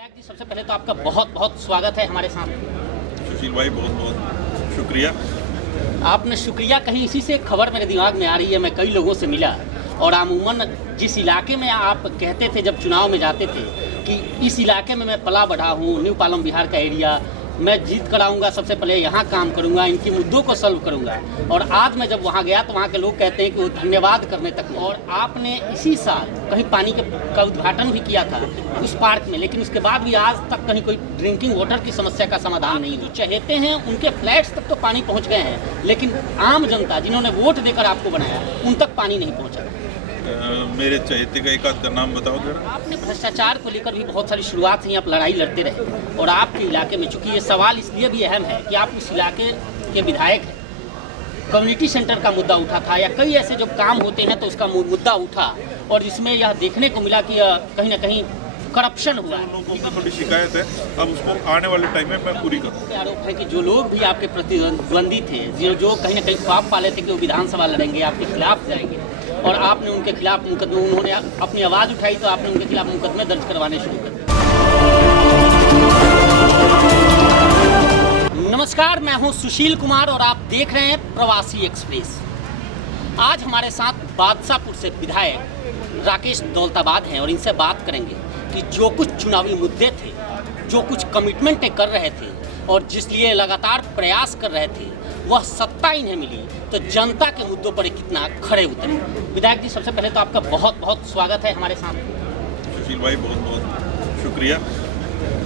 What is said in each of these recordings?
विधायक जी, सबसे पहले तो आपका बहुत बहुत स्वागत है हमारे साथ। सुशील भाई, बहुत बहुत शुक्रिया। आपने शुक्रिया कहीं, इसी से खबर मेरे दिमाग में आ रही है। मैं कई लोगों से मिला और अमूमन जिस इलाके में आप कहते थे जब चुनाव में जाते थे कि इस इलाके में मैं पला बढ़ा हूँ, न्यू पालम बिहार का एरिया, मैं जीत कर आऊँगा, सबसे पहले यहाँ काम करूँगा, इनके मुद्दों को सॉल्व करूँगा। और आज मैं जब वहाँ गया तो वहाँ के लोग कहते हैं कि वो धन्यवाद करने तक नहीं। और आपने इसी साल कहीं पानी का उद्घाटन भी किया था उस पार्क में, लेकिन उसके बाद भी आज तक कहीं कोई ड्रिंकिंग वाटर की समस्या का समाधान नहीं। जो चहेते हैं उनके फ्लैट्स तक तो पानी पहुँच गए हैं, लेकिन आम जनता जिन्होंने वोट देकर आपको बनाया उन तक पानी नहीं पहुँचा। मेरे चहेते का एक आध का नाम बताओ जरा। आपने भ्रष्टाचार को लेकर भी बहुत सारी शुरुआत से आप लड़ाई लड़ते रहे और आपके इलाके में, चूंकि ये सवाल इसलिए भी अहम है कि आप उस इलाके के विधायक हैं, कम्युनिटी सेंटर का मुद्दा उठा था या कई ऐसे जो काम होते हैं तो उसका मुद्दा उठा और जिसमें यह देखने को मिला कि कहीं ना कहीं करप्शन हुआ। लोगों की थोड़ी शिकायत है, अब उसको आने वाले टाइम में मैं पूरी करूँ। आरोप है कि जो लोग भी आपके प्रतिद्वंदी थे, जो कहीं ना कहीं ख्वाब पाले थे कि वो विधानसभा लड़ेंगे, आपके खिलाफ जाएंगे, और आपने उनके खिलाफ मुकदमे, उन्होंने अपनी आवाज़ उठाई तो आपने उनके खिलाफ मुकदमे दर्ज करवाने शुरू कर दिए। नमस्कार, मैं हूं सुशील कुमार और आप देख रहे हैं प्रवासी एक्सप्रेस। आज हमारे साथ बादशाहपुर से विधायक राकेश दौलताबाद हैं और इनसे बात करेंगे कि जो कुछ चुनावी मुद्दे थे, जो कुछ कमिटमेंटें कर रहे थे और जिस लिए लगातार प्रयास कर रहे थे, वह सत्ता इन्हें मिली तो जनता के मुद्दों पर कितना खड़े उतरे। विधायक जी, सबसे पहले तो आपका बहुत बहुत स्वागत है हमारे साथ। सुशील भाई, बहुत बहुत शुक्रिया।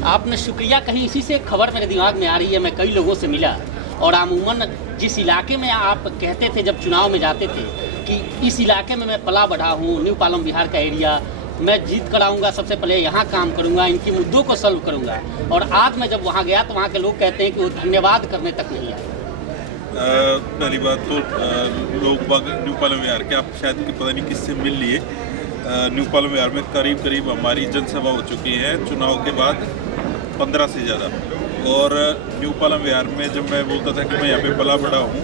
आपने शुक्रिया कहीं, इसी से खबर मेरे दिमाग में आ रही है। मैं कई लोगों से मिला और अमूमन जिस इलाके में आप कहते थे जब चुनाव में जाते थे कि इस इलाके में मैं पला बढ़ा हूँ, न्यू पालम बिहार का एरिया, मैं जीत कर आऊँगा, सबसे पहले यहाँ काम करूँगा, इनके मुद्दों को सॉल्व करूँगा। और आज मैं जब वहाँ गया तो वहाँ के लोग कहते हैं कि वो धन्यवाद करने तक नहीं आए। पहली बात तो लोग बाग न्यू पालम विहार के, आप शायद कि पता नहीं किससे मिल लिए। न्यू पालम विहार में करीब हमारी जनसभा हो चुकी है चुनाव के बाद 15 से ज़्यादा। और न्यू पालम विहार में जब मैं बोलता था कि मैं यहाँ पे पला बड़ा हूँ,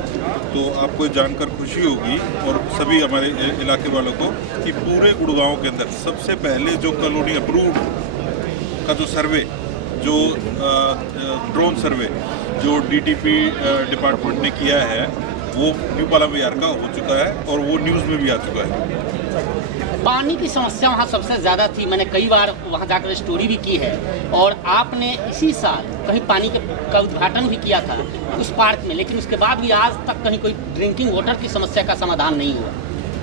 तो आपको जानकर खुशी होगी और सभी हमारे इलाके वालों को कि पूरे गुड़गांव के अंदर सबसे पहले जो कॉलोनी अप्रूव्ड का जो सर्वे, जो ड्रोन सर्वे जो डीटीपी डिपार्टमेंट ने किया है, वो न्यू पालम विहार का हो चुका है और वो न्यूज़ में भी आ चुका है। पानी की समस्या वहाँ सबसे ज़्यादा थी। मैंने कई बार वहाँ जाकर स्टोरी भी की है और आपने इसी साल कहीं पानी का उद्घाटन भी किया था उस पार्क में, लेकिन उसके बाद भी आज तक कहीं कोई ड्रिंकिंग वाटर की समस्या का समाधान नहीं हुआ।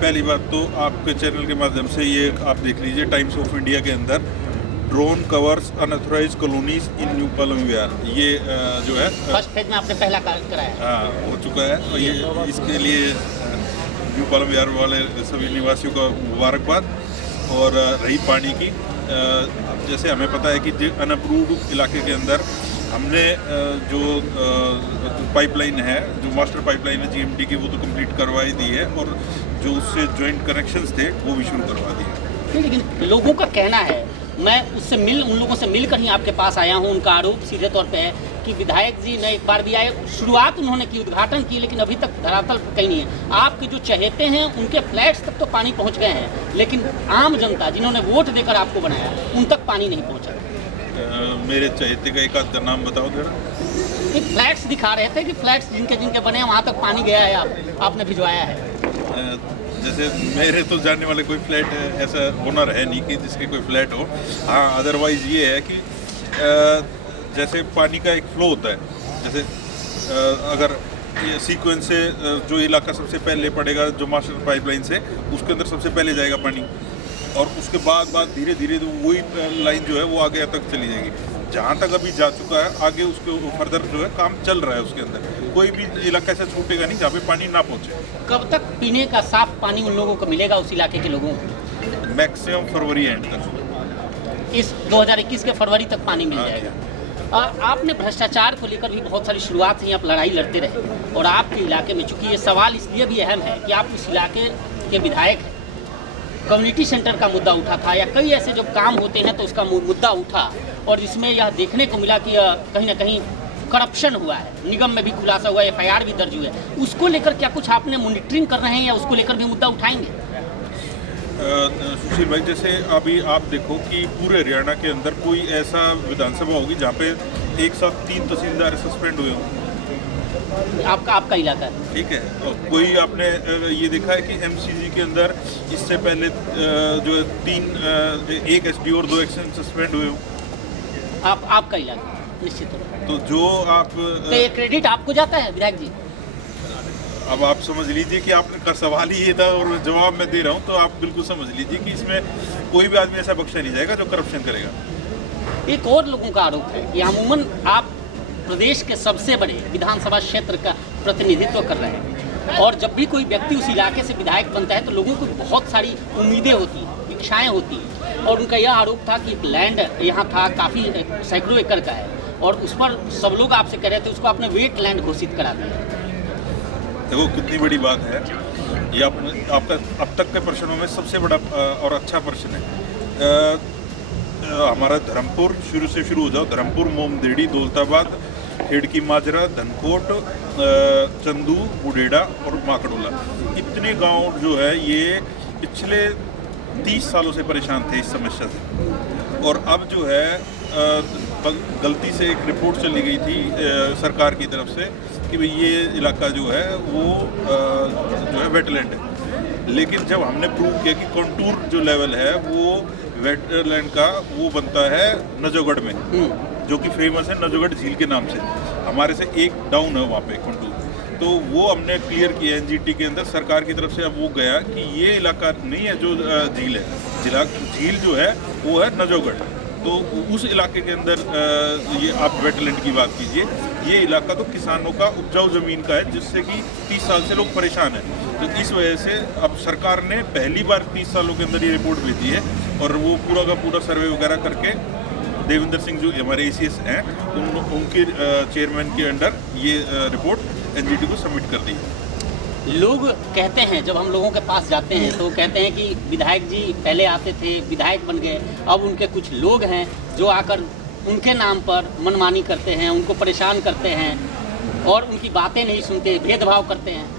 पहली बात तो आपके चैनल के माध्यम से ये आप देख लीजिए, टाइम्स ऑफ इंडिया के अंदर drone covers unauthorised colonies in New Palam Vihar, ये जो है फर्स्ट फेज में आपने पहला कार्य कराया। हो चुका है। और ये इसके लिए न्यू पालम विहार वाले सभी निवासियों का मुबारकबाद। और रही पानी की, जैसे हमें पता है कि अनअप्रूव्ड इलाके के अंदर हमने जो पाइपलाइन है, जो मास्टर पाइपलाइन है जीएमटी की, वो तो कंप्लीट करवाई दी है और जो उससे जॉइंट कनेक्शंस थे वो भी शुरू करवा दिए। लेकिन लोगों का कहना है, मैं उन लोगों से मिलकर ही आपके पास आया हूं, उनका आरोप सीधे तौर पे है कि विधायक जी ने एक बार भी आए, शुरुआत उन्होंने की, उद्घाटन की, लेकिन अभी तक धरातल पर कहीं नहीं है। आपके जो चहेते हैं उनके फ्लैट्स तक तो पानी पहुंच गए हैं, लेकिन आम जनता जिन्होंने वोट देकर आपको बनाया उन तक पानी नहीं पहुंचा। मेरे चहेते का एक आध का नाम बताओ जरा। फ्लैट्स दिखा रहे थे कि फ्लैट्स जिनके बने हैं वहाँ तक पानी गया है, आपने भिजवाया है। जैसे मेरे तो जानने वाले कोई फ्लैट ऐसा ओनर है नहीं कि जिसके कोई फ्लैट हो। हाँ, अदरवाइज़ ये है कि जैसे पानी का एक फ्लो होता है, जैसे अगर ये सीक्वेंस से जो इलाका सबसे पहले पड़ेगा, जो मास्टर पाइपलाइन से, उसके अंदर सबसे पहले जाएगा पानी और उसके बाद धीरे धीरे तो वही लाइन जो है वो आगे तक चली जाएगी। जहाँ तक अभी जा चुका है, आगे उसके फर्दर जो है काम चल रहा है। उसके अंदर कोई भी इलाका ऐसा छूटेगा नहीं जहाँ पे पानी ना पहुँचे। कब तक पीने का साफ पानी उन लोगों को मिलेगा, उस इलाके के लोगों को? मैक्सिमम फरवरी एंड तक। इस 2021 के फरवरी तक पानी मिल जाएगा। आपने भ्रष्टाचार को लेकर भी बहुत सारी शुरुआत से आप लड़ाई लड़ते रहे और आपके इलाके में, चूंकि ये सवाल इसलिए भी अहम है कि आप उस इलाके के विधायक हैं, कम्युनिटी सेंटर का मुद्दा उठा था या कई ऐसे जो काम होते हैं तो उसका मुद्दा उठा और जिसमें यह देखने को मिला कि कहीं ना कहीं करप्शन हुआ है। निगम में भी खुलासा हुआ है, FIR भी दर्ज हुई है। उसको लेकर क्या कुछ आपने मॉनिटरिंग कर रहे हैं या उसको लेकर भी मुद्दा उठाएंगे? सुशील भाई, जैसे अभी आप देखो कि पूरे हरियाणा के अंदर कोई ऐसा विधानसभा होगी जहाँ पे एक साथ 3 तहसीलदार सस्पेंड हुए हों। आपका इलाका है। ठीक है, और कोई आपने ये देखा है कि एमसीजी के अंदर इससे पहले जो 1 एसडी और 2 एक्शन सस्पेंड हुए हों। आपका इलाका निश्चित रूप से। तो जो आप तो ये क्रेडिट आपको जाता है विधायक जी? अब आप समझ लीजिए कि आपने का सवाल ही ये था और जवाब मैं दे रहा हूँ, तो आप बिल्कुल समझ लीजिए कि इसमें कोई भी आदमी ऐसा बख्शा नहीं जाएगा जो करप्शन करेगा। एक और लोगों का आरोप है कि अमूमन आप प्रदेश के सबसे बड़े विधानसभा क्षेत्र का प्रतिनिधित्व कर रहे हैं, और जब भी कोई व्यक्ति उस इलाके से विधायक बनता है तो लोगों को बहुत सारी उम्मीदें होती हैं, इच्छाएं होती हैं, और उनका यह आरोप था कि एक लैंड यहाँ था, काफ़ी सैकड़ों एकड़ का है, और उस पर सब लोग आपसे कह रहे थे उसको आपने वेट लैंड घोषित करा दिया। देखो कितनी बड़ी बात है ये, आपका अब तक के प्रश्नों में सबसे बड़ा और अच्छा प्रश्न है। हमारा धर्मपुर शुरू हो जाओ, धर्मपुर, मोमदेड़ी, दौलताबाद, खेड़की माजरा, धनकोट, चंदू, बुडेड़ा और माकड़ोला, इतने गांव जो है ये पिछले 30 सालों से परेशान थे इस समस्या से। और अब जो है गलती से एक रिपोर्ट चली गई थी सरकार की तरफ से कि भाई ये इलाका जो है वो जो है वेटलैंड है, लेकिन जब हमने प्रूव किया कि कंटूर जो लेवल है वो वेटलैंड का वो बनता है नजोगढ़ में, जो कि फेमस है नजोगढ़ झील के नाम से, हमारे से एक डाउन है वहाँ पे कंटूर, तो वो हमने क्लियर किया एनजीटी के अंदर सरकार की तरफ से। अब वो गया कि ये इलाका नहीं है जो झील है, झील जो है वो है नजोगढ़, तो उस इलाके के अंदर ये आप वेटलैंड की बात कीजिए, ये इलाका तो किसानों का उपजाऊ ज़मीन का है जिससे कि 30 साल से लोग परेशान हैं। तो इस वजह से अब सरकार ने पहली बार 30 सालों के अंदर ये रिपोर्ट भेजी है, और वो पूरा का पूरा सर्वे वगैरह करके देवेंद्र सिंह जो हमारे ACS हैं उनके चेयरमैन के अंडर ये रिपोर्ट एनजीटी को सबमिट कर दी। लोग कहते हैं, जब हम लोगों के पास जाते हैं तो कहते हैं कि विधायक जी पहले आते थे, विधायक बन गए, अब उनके कुछ लोग हैं जो आकर उनके नाम पर मनमानी करते हैं, उनको परेशान करते हैं और उनकी बातें नहीं सुनते, भेदभाव करते हैं।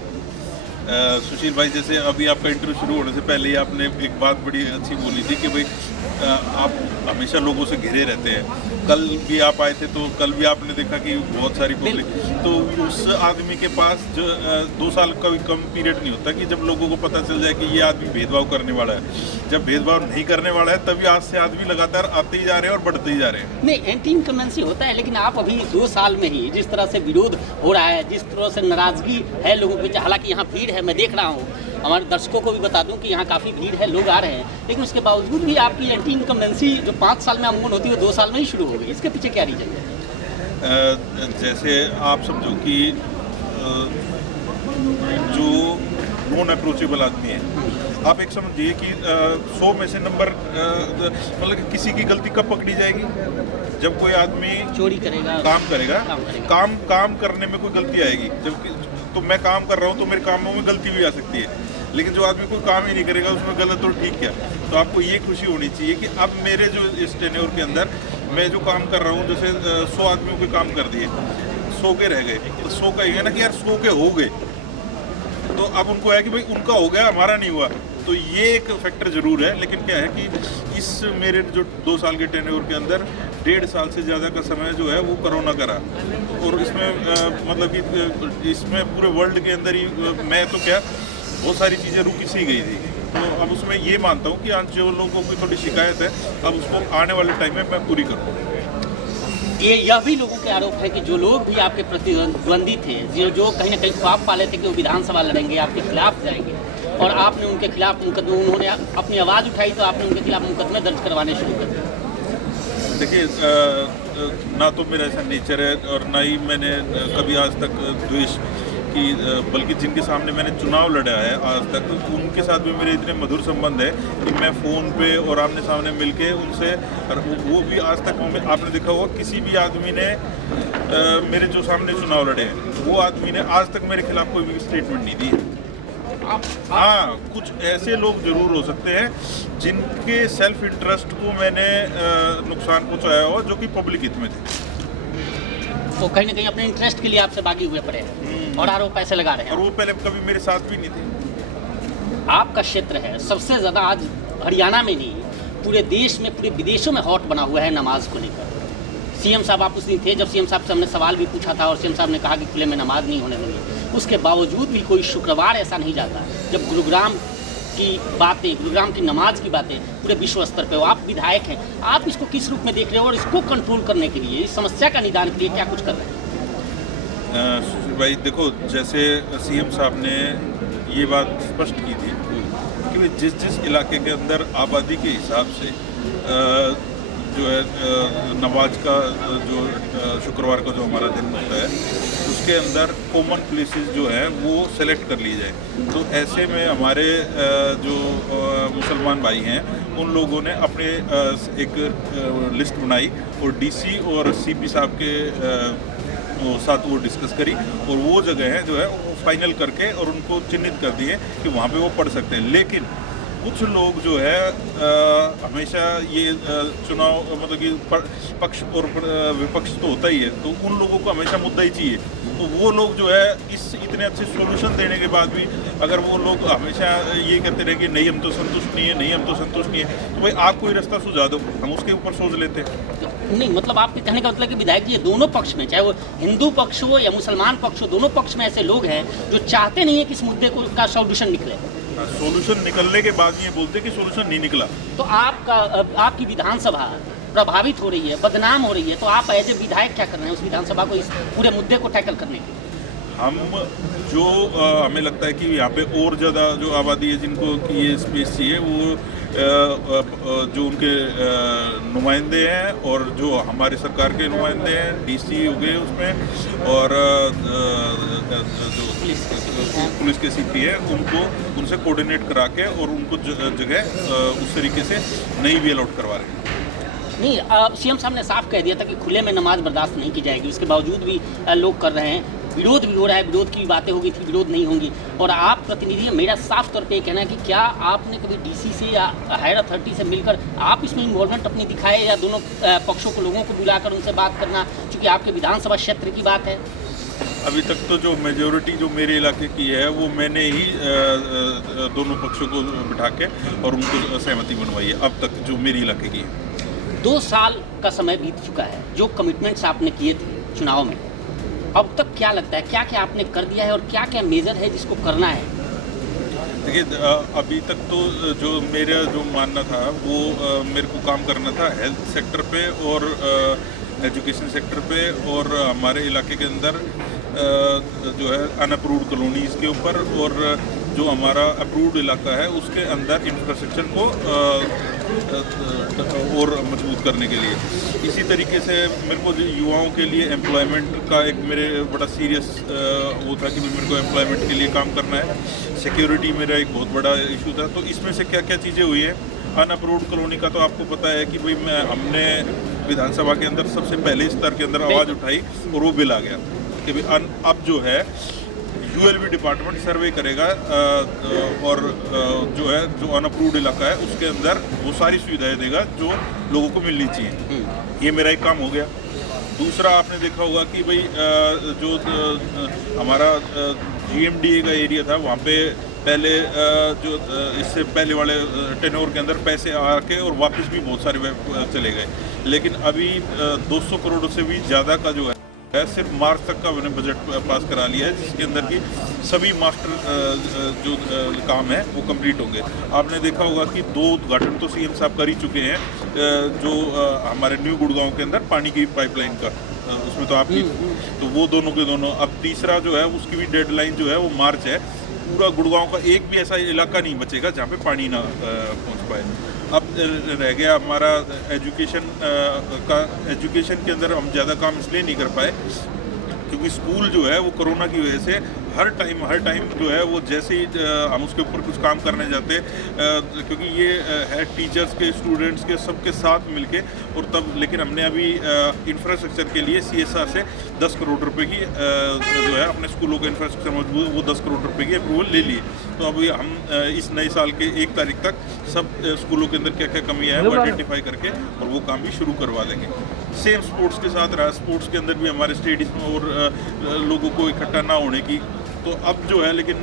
सुशील भाई, जैसे अभी आपका इंटरव्यू शुरू होने से पहले ही आपने एक बात बड़ी अच्छी बोली थी कि भाई आप हमेशा लोगों से घिरे रहते हैं। कल भी आप आए थे तो कल भी आपने देखा कि बहुत सारी पब्लिक, तो उस आदमी के पास जो 2 साल का भी कम पीरियड नहीं होता कि जब लोगों को पता चल जाए कि ये आदमी भेदभाव करने वाला है। जब भेदभाव नहीं करने वाला है तभी आज से आदमी लगातार आते ही जा रहे हैं और बढ़ते ही जा रहे हैं। नहीं, एंटी इनकम्बेंसी होता है, लेकिन आप अभी 2 साल में ही जिस तरह से विरोध हो रहा है, जिस तरह से नाराजगी है लोगों के बीच, हालांकि यहाँ भीड़ है, मैं देख रहा हूँ, हमारे दर्शकों को भी बता दूं कि यहाँ काफ़ी भीड़ है, लोग आ रहे हैं, लेकिन उसके बावजूद भी आपकी एंटी इनकम्बेंसी जो 5 साल में अमूमन होती है वो 2 साल में ही शुरू हो गई। इसके पीछे क्या रीजन है? जैसे आप समझो कि जो नॉन अप्रोचेबल आदमी है, आप एक समझिए कि 100 में से नंबर मतलब कि किसी की गलती कब पकड़ी जाएगी? जब कोई आदमी चोरी करेगा, काम करेगा, काम करने में कोई गलती आएगी। जबकि तो मैं काम कर रहा हूँ तो मेरे कामों में गलती भी आ सकती है, लेकिन जो आदमी कोई काम ही नहीं करेगा उसमें गलत तो ठीक है। तो आपको ये खुशी होनी चाहिए कि अब मेरे जो इस टेन्योर के अंदर मैं जो काम कर रहा हूँ, जैसे 100 आदमियों के काम कर दिए, 100 के रह गए, तो 100 का ये है ना कि यार 100 के हो गए, तो अब उनको है कि भाई उनका हो गया, हमारा नहीं हुआ। तो ये एक फैक्टर जरूर है, लेकिन क्या है कि इस मेरे जो 2 साल के टेन्योर के अंदर 1.5 साल से ज़्यादा का समय जो है वो कोरोना का रहा, और इसमें मतलब कि इसमें पूरे वर्ल्ड के अंदर ही मैं तो क्या बहुत सारी चीज़ें रुकी सी गई थी। तो अब उसमें ये मानता हूँ कि आज जो लोगों की थोड़ी शिकायत है, अब उसको आने वाले टाइम में मैं पूरी करूँ। यह भी लोगों के आरोप है कि जो लोग भी आपके प्रतिद्वंदी थे, जो कहीं ना कहीं ख्वाब पाले थे कि वो विधानसभा लड़ेंगे, आपके खिलाफ जाएंगे, और आपने उनके खिलाफ मुकदमे, उन्होंने अपनी आवाज़ उठाई तो आपने उनके खिलाफ मुकदमे दर्ज करवाने शुरू कर दिए। देखिए, ना तो मेरा ऐसा नेचर है और ना ही मैंने कभी आज तक द्वेष की, बल्कि जिनके सामने मैंने चुनाव लड़ा है आज तक, तो उनके साथ भी मेरे इतने मधुर संबंध है कि मैं फ़ोन पे और आमने सामने मिलके उनसे, वो भी आज तक आपने देखा होगा किसी भी आदमी ने मेरे जो सामने चुनाव लड़े हैं, वो आदमी ने आज तक मेरे खिलाफ कोई भी स्टेटमेंट नहीं दी। हाँ, कुछ ऐसे लोग जरूर हो सकते हैं जिनके सेल्फ इंटरेस्ट को मैंने नुकसान पहुंचाया हो, जो कि पब्लिक हित में थे, तो कहीं ना कहीं अपने इंटरेस्ट के लिए आपसे बागी हुए पड़े हैं और आरोप पैसे लगा रहे हैं, और वो पहले कभी मेरे साथ भी नहीं थे। आपका क्षेत्र है, सबसे ज़्यादा आज हरियाणा में नहीं पूरे देश में, पूरे विदेशों में हॉट बना हुआ है नमाज को लेकर। सीएम साहब आप उस दिन थे जब सीएम साहब से हमने सवाल भी पूछा था और सीएम साहब ने कहा कि खुले में नमाज नहीं होने देंगे। उसके बावजूद भी कोई शुक्रवार ऐसा नहीं जाता जब गुरुग्राम की बातें, गुरुग्राम की नमाज की बातें पूरे विश्व स्तर पे हो। आप विधायक हैं, आप इसको किस रूप में देख रहे हो और इसको कंट्रोल करने के लिए, इस समस्या का निदान के लिए क्या कुछ कर रहे हैं? सुशील भाई देखो, जैसे सीएम साहब ने ये बात स्पष्ट की थी कि भाई जिस जिस इलाके के अंदर आबादी के हिसाब से जो है नमाज का जो शुक्रवार का जो हमारा दिन होता है उसके अंदर कॉमन प्लेसेस जो हैं वो सेलेक्ट कर ली जाए। तो ऐसे में हमारे जो मुसलमान भाई हैं उन लोगों ने अपने एक लिस्ट बनाई और डीसी और सीपी साहब के साथ वो डिस्कस करी और वो जगह है जो है वो फाइनल करके और उनको चिन्हित कर दिए कि वहाँ पे वो पढ़ सकते हैं। लेकिन कुछ लोग जो है हमेशा ये चुनाव मतलब कि पक्ष और विपक्ष तो होता ही है, तो उन लोगों को हमेशा मुद्दा ही चाहिए। तो वो लोग जो है इस इतने अच्छे सॉल्यूशन देने के बाद भी अगर वो लोग हमेशा ये कहते रहे कि नहीं हम तो संतुष्ट नहीं है, नहीं हम तो संतुष्ट नहीं है, तो भाई आप कोई रास्ता सुझा दो, हम उसके ऊपर सोच लेते हैं। नहीं मतलब आपके कहने का मतलब कि विधायक जी दोनों पक्ष में, चाहे वो हिंदू पक्ष हो या मुसलमान पक्ष हो, दोनों पक्ष में ऐसे लोग हैं जो चाहते नहीं है कि इस मुद्दे को का सॉल्यूशन निकले। सॉल्यूशन निकलने के बाद ये बोलते कि सॉल्यूशन नहीं निकला। तो आपकी विधानसभा प्रभावित हो रही है, बदनाम हो रही है, तो आप एज ए विधायक क्या कर रहे हैं उस विधानसभा को इस पूरे मुद्दे को टैकल करने के लिए? हम जो हमें लगता है कि यहाँ पे और ज़्यादा जो आबादी है जिनको कि ये स्पेस चाहिए, वो जो उनके नुमाइंदे हैं और जो हमारे सरकार के नुमाइंदे हैं, डीसी हो गए उसमें, और जो पुलिस के सीपी है उनको उनसे कोऑर्डिनेट करा के और उनको जगह उस तरीके से नई भी अलॉट करवा रहे हैं। नहीं, सीएम साहब ने साफ कह दिया था कि खुले में नमाज बर्दाश्त नहीं की जाएगी, उसके बावजूद भी लोग कर रहे हैं, विरोध भी हो रहा है, विरोध की बातें हो गई थी, विरोध नहीं होंगी। और आप प्रतिनिधि, मेरा साफ तौर पे ये कहना है कि क्या आपने कभी डीसी से या हायर अथॉरिटी से मिलकर आप इसमें इन्वॉल्वमेंट अपनी दिखाए, या दोनों पक्षों को, लोगों को बुलाकर उनसे बात करना, क्योंकि आपके विधानसभा क्षेत्र की बात है? अभी तक तो जो मेजोरिटी जो मेरे इलाके की है वो मैंने ही दोनों पक्षों को बिठा के और उनको सहमति बनवाई है अब तक जो मेरे इलाके की है। 2 साल का समय बीत चुका है, जो कमिटमेंट्स आपने किए थे चुनाव में, अब तक क्या लगता है क्या क्या आपने कर दिया है और क्या क्या मेजर है जिसको करना है? देखिए, अभी तक तो जो मेरा जो मानना था वो मेरे को काम करना था हेल्थ सेक्टर पे और एजुकेशन सेक्टर पे और हमारे इलाके के अंदर जो है अनअप्रूव्ड कॉलोनीज़ के ऊपर, और जो हमारा अप्रूव्ड इलाका है उसके अंदर इंफ्रास्ट्रक्चर को और मजबूत करने के लिए। इसी तरीके से मेरे को युवाओं के लिए एम्प्लॉयमेंट का एक मेरे बड़ा सीरियस वो था कि मेरे को एम्प्लॉयमेंट के लिए काम करना है। सिक्योरिटी मेरा एक बहुत बड़ा इशू था। तो इसमें से क्या क्या चीज़ें हुई हैं। अनअप्रूव्ड कॉलोनी का तो आपको पता है कि भाई हमने विधानसभा के अंदर सबसे पहले स्तर के अंदर आवाज़ उठाई और वो बिल आ गया कि भाई अब जो है यूएलबी डिपार्टमेंट सर्वे करेगा और जो है जो अनअप्रूव्ड इलाका है उसके अंदर वो सारी सुविधाएं देगा जो लोगों को मिलनी चाहिए। ये मेरा एक काम हो गया। दूसरा, आपने देखा होगा कि भाई जो हमारा GMDA का एरिया था वहाँ पे पहले जो इससे पहले वाले टेन्योर के अंदर पैसे आके और वापस भी बहुत सारे चले गए, लेकिन अभी 200 करोड़ से भी ज़्यादा का जो है सिर्फ मार्च तक का मैंने बजट पास करा लिया है, जिसके अंदर की सभी मास्टर जो काम है वो कंप्लीट होंगे। आपने देखा होगा कि 2 उद्घाटन तो सीएम साहब कर ही चुके हैं, जो हमारे न्यू गुड़गांव के अंदर पानी की पाइपलाइन का, उसमें तो आप ही, तो वो दोनों के दोनों। अब तीसरा जो है उसकी भी डेडलाइन जो है वो मार्च है। पूरा गुड़गांव का एक भी ऐसा इलाका नहीं बचेगा जहाँ पे पानी ना पहुँच पाए। अब रह गया हमारा एजुकेशन एजुकेशन के अंदर हम ज़्यादा काम इसलिए नहीं कर पाए क्योंकि स्कूल जो है वो कोरोना की वजह से हर टाइम जो है वो जैसे ही हम उसके ऊपर कुछ काम करने जाते, क्योंकि ये है टीचर्स के, स्टूडेंट्स के, सबके साथ मिलके, और तब लेकिन हमने अभी इंफ्रास्ट्रक्चर के लिए CSR से 10 करोड़ रुपए की जो है अपने स्कूलों का इंफ्रास्ट्रक्चर मजबूत, वो 10 करोड़ रुपए की अप्रूवल ले लिए। तो अभी हम इस नए साल के 1 तारीख तक सब स्कूलों के अंदर क्या क्या कमियाँ हैं वो आइडेंटिफाई करके और वो काम भी शुरू करवा देंगे। सेम स्पोर्ट्स के साथ रहा, स्पोर्ट्स के अंदर भी हमारे स्टेडियम और लोगों को इकट्ठा ना होने की तो अब जो है लेकिन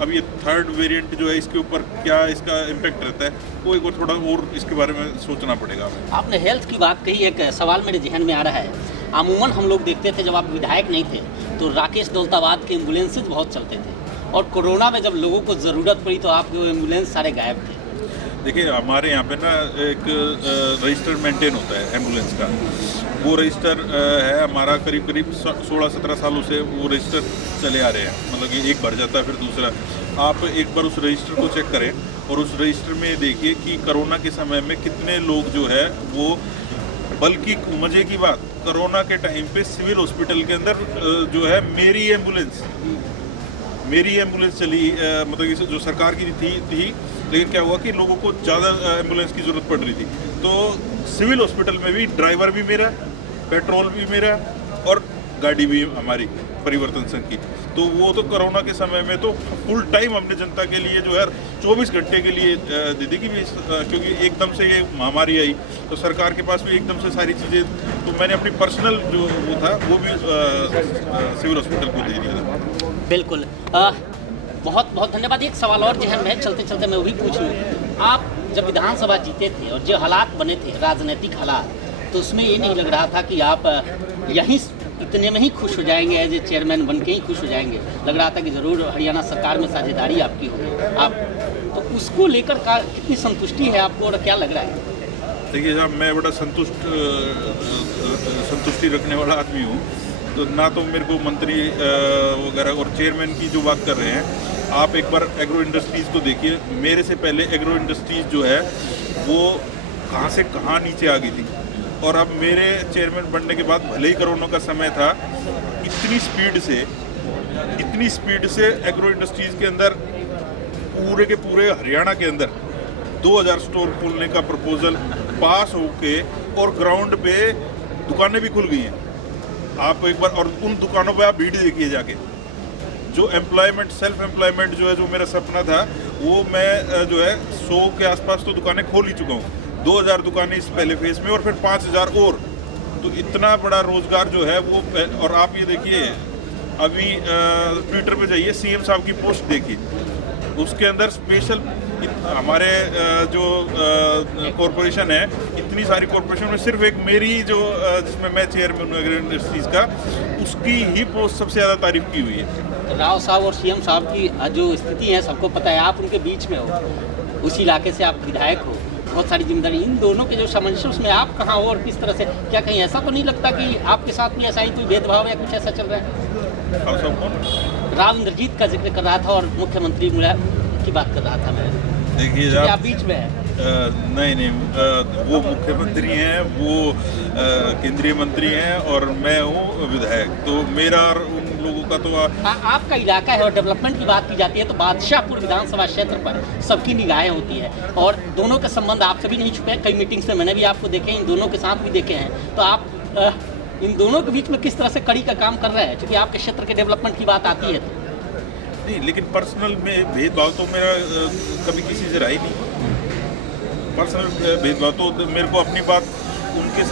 अब ये थर्ड वेरिएंट जो है इसके ऊपर क्या इसका इम्पैक्ट रहता है वो एक बार थोड़ा और इसके बारे में सोचना पड़ेगा हमें। आपने हेल्थ की बात कही, एक सवाल मेरे जहन में आ रहा है। अमूमन हम लोग देखते थे जब आप विधायक नहीं थे तो राकेश दौलताबाद के एम्बुलेंसेज बहुत चलते थे, और कोरोना में जब लोगों को ज़रूरत पड़ी तो आपके एम्बुलेंस सारे गायब थे। देखिए हमारे यहाँ पे ना एक रजिस्टर मेंटेन होता है एम्बुलेंस का, वो रजिस्टर है हमारा करीब 16-17 सालों से वो रजिस्टर चले आ रहे हैं, मतलब कि एक भर जाता है फिर दूसरा। आप एक बार उस रजिस्टर को चेक करें और उस रजिस्टर में देखिए कि कोरोना के समय में कितने लोग जो है वो, बल्कि मजे की बात कोरोना के टाइम पे सिविल हॉस्पिटल के अंदर जो है मेरी एम्बुलेंस चली, मतलब कि जो सरकार की थी लेकिन क्या हुआ कि लोगों को ज़्यादा एम्बुलेंस की ज़रूरत पड़ रही थी, तो सिविल हॉस्पिटल में भी ड्राइवर भी मेरा, पेट्रोल भी मेरा और गाड़ी भी हमारी परिवर्तन संघ की। तो वो तो कोरोना के समय में तो फुल टाइम हमने जनता के लिए जो है 24 घंटे के लिए दे दी, क्योंकि एकदम से ये महामारी आई तो सरकार के पास भी एकदम से सारी चीज़ें, तो मैंने अपनी पर्सनल जो वो था वो भी सिविल हॉस्पिटल को दे दिया था। बिल्कुल, बहुत बहुत धन्यवाद। एक सवाल और जहन में चलते चलते मैं वही पूछ लूँ, आप जब विधानसभा जीते थे और जो हालात बने थे राजनीतिक हालात, तो उसमें ये नहीं लग रहा था कि आप यहीं इतने में ही खुश हो जाएंगे, एज ए चेयरमैन बन के ही खुश हो जाएंगे? लग रहा था कि ज़रूर हरियाणा सरकार में साझेदारी आपकी होगी, आप तो उसको लेकर कितनी संतुष्टि है आपको और क्या लग रहा है? देखिए साहब, मैं बड़ा संतुष्टि रखने वाला आदमी हूँ, तो ना तो मेरे को मंत्री वगैरह और चेयरमैन की जो बात कर रहे हैं, आप एक बार एग्रो इंडस्ट्रीज़ को देखिए। मेरे से पहले एग्रो इंडस्ट्रीज़ जो है वो कहाँ से कहाँ नीचे आ गई थी, और अब मेरे चेयरमैन बनने के बाद भले ही कोरोना का समय था, इतनी स्पीड से एग्रो इंडस्ट्रीज़ के अंदर पूरे के पूरे हरियाणा के अंदर 2000 स्टोर खोलने का प्रपोजल पास होके और ग्राउंड पे दुकानें भी खुल गई हैं। आप एक बार, और उन दुकानों पे आप भीड़ देखिए जाके, जो एम्प्लॉयमेंट, सेल्फ एम्प्लॉयमेंट जो है, जो मेरा सपना था वो मैं जो है 100 के आसपास तो दुकानें खोल ही चुका हूँ। 2000 दुकानें इस पहले फेज में और फिर 5000 और, तो इतना बड़ा रोजगार जो है वो। और आप ये देखिए अभी ट्विटर पे जाइए, सीएम साहब की पोस्ट देखिए, उसके अंदर स्पेशल हमारे जो कॉरपोरेशन है, इतनी सारी कॉरपोरेशन में सिर्फ एक मेरी जो जिसमें मैं चेयरमैन हूँ एग्रो इंडस्ट्रीज़ का, उसकी ही पोस्ट सबसे ज़्यादा तारीफ की हुई है। राव साहब और सीएम साहब की जो स्थिति है सबको पता है, आप उनके बीच में हो, उस इलाके से आप विधायक हो, बहुत सारी जिम्मेदारी, इन दोनों के जो सामंजस्य उसमें आप कहाँ हो और किस तरह से, क्या कहीं ऐसा तो नहीं लगता कि आपके साथ भी ऐसा ही कोई भेदभाव या कुछ ऐसा चल रहा है? और सब कौन? राव इंद्रजीत का जिक्र कर रहा था और मुख्यमंत्री की बात कर रहा था मैं। देखिए आप बीच में है। नहीं, वो मुख्यमंत्री हैं, वो केंद्रीय मंत्री हैं और मैं हूँ विधायक, तो मेरा और उन लोगों का तो आपका इलाका है और डेवलपमेंट की बात की जाती है तो बादशाहपुर विधानसभा क्षेत्र पर सबकी निगाहें होती है, और दोनों के संबंध आपसे भी नहीं छुपे हैं। कई मीटिंग्स में मैंने भी आपको देखे, इन दोनों के साथ भी देखे हैं, तो आप इन दोनों के बीच में किस तरह से कड़ी का काम कर रहे हैं, क्योंकि आपके क्षेत्र के डेवलपमेंट की बात आती है तो? नहीं, लेकिन पर्सनल में भेदभाव तो मेरा कभी किसी से रहा ही नहीं। पर्सनल भेदभाव तो मेरे को अपनी बात उनके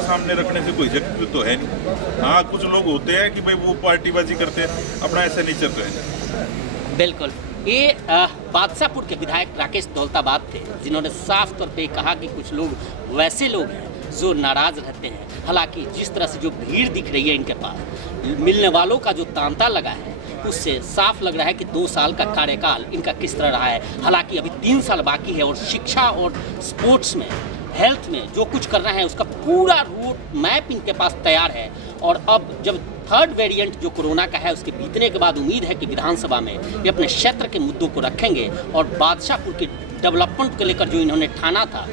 सामने रखने से कोई जरूरत तो है नहीं। हाँ, कुछ लोग होते हैं कि भाई वो पार्टीबाजी करते हैं, अपना ऐसा नेचर तो है। बिल्कुल, ये बादशाहपुर के विधायक राकेश दौलताबाद थे, जिन्होंने साफ तौर पे कहा कि कुछ लोग वैसे लोग हैं जो नाराज़ रहते हैं। हालांकि जिस तरह से जो भीड़ दिख रही है इनके पास, मिलने वालों का जो तांता लगा है, उससे साफ लग रहा है कि 2 साल का कार्यकाल इनका किस तरह रहा है। हालांकि अभी 3 साल बाकी है, और शिक्षा और स्पोर्ट्स में, हेल्थ में जो कुछ करना है उसका पूरा रूट मैप इनके पास तैयार है। और अब जब थर्ड वेरिएंट जो कोरोना का है उसके बीतने के बाद उम्मीद है कि विधानसभा में ये अपने क्षेत्र के मुद्दों को रखेंगे, और बादशाहपुर के डेवलपमेंट को लेकर जो इन्होंने ठाना था,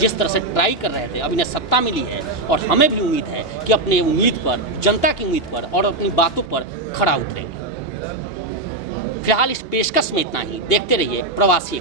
जिस तरह से ट्राई कर रहे थे, अब इन्हें सत्ता मिली है और हमें भी उम्मीद है कि अपनी उम्मीद पर, जनता की उम्मीद पर और अपनी बातों पर खरा उतरेंगे। फिलहाल इस पेशकश में इतना ही। देखते रहिए प्रवासी।